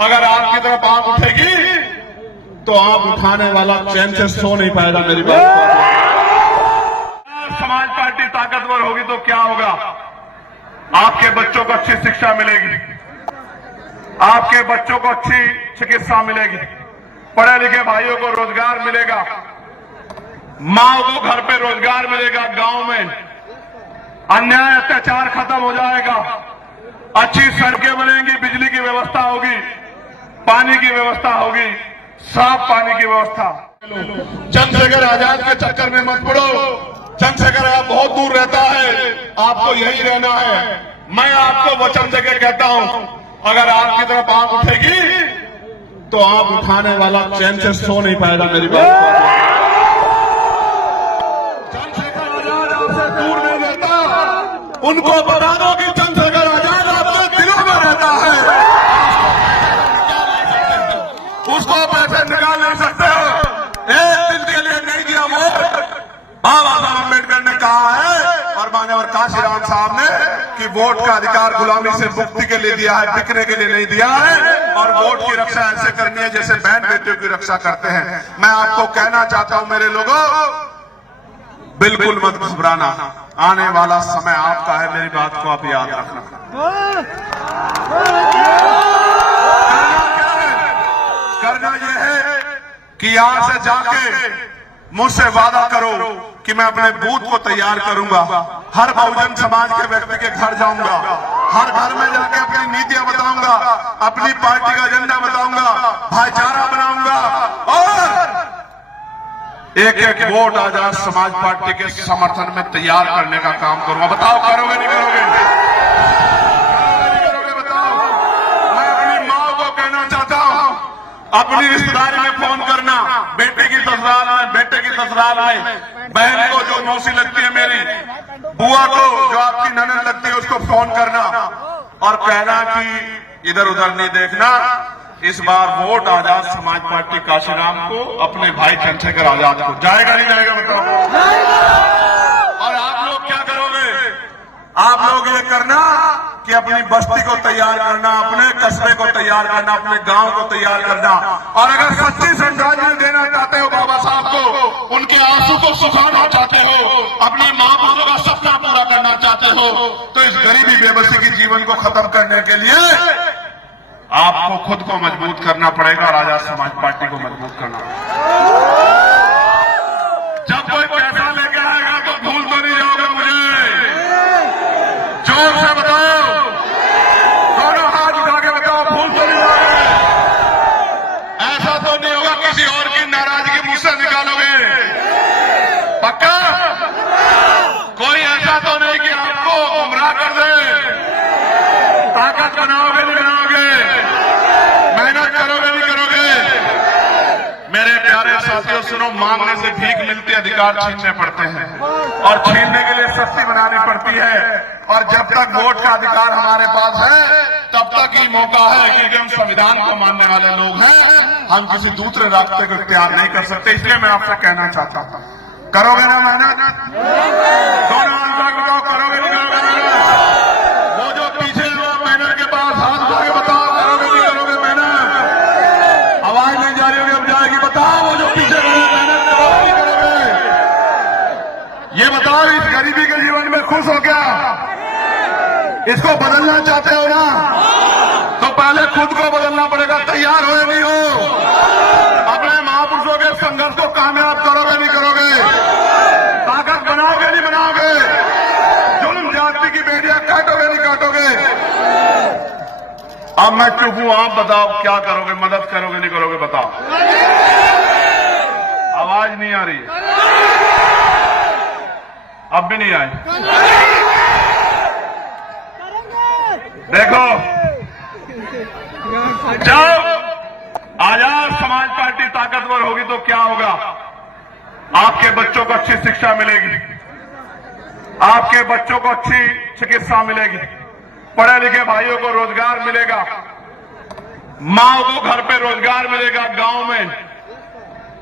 अगर आपकी तरफ आंख उठेगी तो आंख उठाने वाला चैन से सो नहीं पाएगा। मेरी बात समाज पार्टी ताकतवर होगी तो क्या होगा? आपके बच्चों को अच्छी शिक्षा मिलेगी, आपके बच्चों को अच्छी चिकित्सा मिलेगी, पढ़े लिखे भाइयों को रोजगार मिलेगा, माँ को घर पे रोजगार मिलेगा, गांव में अन्याय अत्याचार खत्म हो जाएगा, अच्छी सड़कें बनेंगी, बिजली की व्यवस्था होगी, पानी की व्यवस्था होगी, साफ पानी की व्यवस्था। चंद्रशेखर आजाद के चक्कर में मत पड़ो। चंद्रशेखर आजाद बहुत दूर रहता है, आपको यही रहना है। मैं आपको वचन देकर कहता हूं, अगर आपकी तरफ आंख उठेगी तो आंख उठाने वाला चैन से सो नहीं पाएगा। मेरी बात चंद्रशेखर आजाद आपसे दूर नहीं रहता, उनको बता दो कि चंद्रशेखर आजाद आपके दिलों में रहता है। उसको पैसे निकाल नहीं सकते हो। एक दिन के लिए नहीं दिया वोट। बाबा साहब अम्बेडकर ने कहा है और मान्यवर काशीराम साहब ने कि वोट का अधिकार गुलामी से मुक्ति के लिए दिया है, बिकने के लिए नहीं दिया है। और वोट की रक्षा ऐसे करनी है जैसे बहन बेटियों की रक्षा करते हैं। मैं आपको कहना चाहता हूं मेरे लोगों, बिल्कुल मत घबराना, आने वाला समय आपका है। मेरी बात को आप याद रखना। करना यह है कि यहां से जाके मुझसे वादा करो कि मैं अपने बूथ को तैयार करूंगा, हर बहुजन समाज के व्यक्ति के घर जाऊंगा, हर घर में जाके अपनी नीतियां बताऊंगा, अपनी पार्टी का एजेंडा बताऊंगा, भाईचारा बनाऊंगा और एक एक वोट आजाद समाज पार्टी के समर्थन में तैयार करने का काम करूंगा। बताओ करोगे नहीं करोगे? बताओ। मैं अपनी माँ को कहना चाहता हूं, अपनी रिश्तेदारी में फोन करना, बेटे की ससुराल में, बेटे की ससुराल में, बहन को जो मौसी लगती है मेरी, बुआ को जो आपकी ननद लगती है उसको फोन करना और कहना कि इधर उधर नहीं देखना, इस बार वोट आजाद समाज पार्टी काशीराम को, अपने भाई चंद्रशेखर आजाद को। जाएगा नहीं जाएगा? बताओ। और आप लोग क्या करोगे? आप लोग ये करना कि अपनी बस्ती को तैयार करना, अपने कस्बे को तैयार करना, अपने गांव को तैयार करना। और अगर सच्ची श्रद्धांजलि देना चाहते हो बाबा साहब को, उनके आंसू को सुखाना चाहते हो, अपनी मां बापों का सपना पूरा करना चाहते हो, तो इस गरीबी बेबसी की जीवन को खत्म करने के लिए आपको खुद को मजबूत करना पड़ेगा और आजाद समाज पार्टी को मजबूत करना पड़ेगा। जब कोई पैसा लेके आएगा तो भूल तो नहीं जाओगे मुझे? जोर से बताओ, दोनों हाथ उठा के बताओ, भूल तो नहीं जाओगे? ऐसा तो नहीं होगा किसी और की नाराजगी मुझसे निकालोगे? पक्का? कोई ऐसा तो नहीं कि आपको गुमराह कर दे? ताकत बनाओगे नहीं बनाओगे? मेहनत करोगे नहीं करोगे? मेरे प्यारे साथियों सुनो, मांगने से भीख मिलती, अधिकार छीनने पड़ते हैं और छीनने के लिए सख्ती बनानी पड़ती है। और जब तक वोट का अधिकार हमारे पास है तब तक ही मौका है, क्योंकि हम संविधान को मानने वाले लोग हैं, हम किसी दूसरे रास्ते को इख्तियार नहीं कर सकते। इसलिए मैं आपसे कहना चाहता हूं, करोगे ना मेहनत? दोनों हाथ बताओ, करोगे नहीं करोगे? वो जो पीछे बैनर के पास हाथ उठा के बताओ, करोगे नहीं करोगे मेहनत? आवाज नहीं जा रही होगी, अब जाएगी। बताओ, वो जो पीछे मेहनत करोगे नहीं करोगे? ये बताओ, इस गरीबी के जीवन में खुश हो क्या? इसको बदलना चाहते हो ना? तो पहले खुद को बदलना पड़ेगा। तैयार हो या नहीं हो? अपने महापुरुषों के संघर्ष को कामयाब करोगे नहीं करोगे? ताकत बनाओगे नहीं बनाओगे? जुल्म जाति की बेड़ियां काटोगे नहीं काटोगे? अब मैं चुप हूं, आप बताओ क्या करोगे? मदद करोगे नहीं करोगे? बताओ। आवाज नहीं आ रही? अब भी नहीं आई? देखो, जब आजाद समाज पार्टी ताकतवर होगी तो क्या होगा? आपके बच्चों को अच्छी शिक्षा मिलेगी, आपके बच्चों को अच्छी चिकित्सा मिलेगी, पढ़े लिखे भाइयों को रोजगार मिलेगा, माँ को घर पे रोजगार मिलेगा, गांव में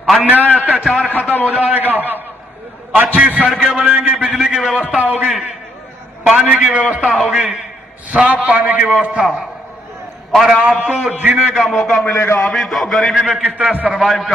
अन्याय अत्याचार खत्म हो जाएगा, अच्छी सड़कें बनेंगी, बिजली की व्यवस्था होगी, पानी की व्यवस्था होगी, साफ पानी की व्यवस्था। और आपको जीने का मौका मिलेगा। अभी तो गरीबी में किस तरह सर्वाइव कर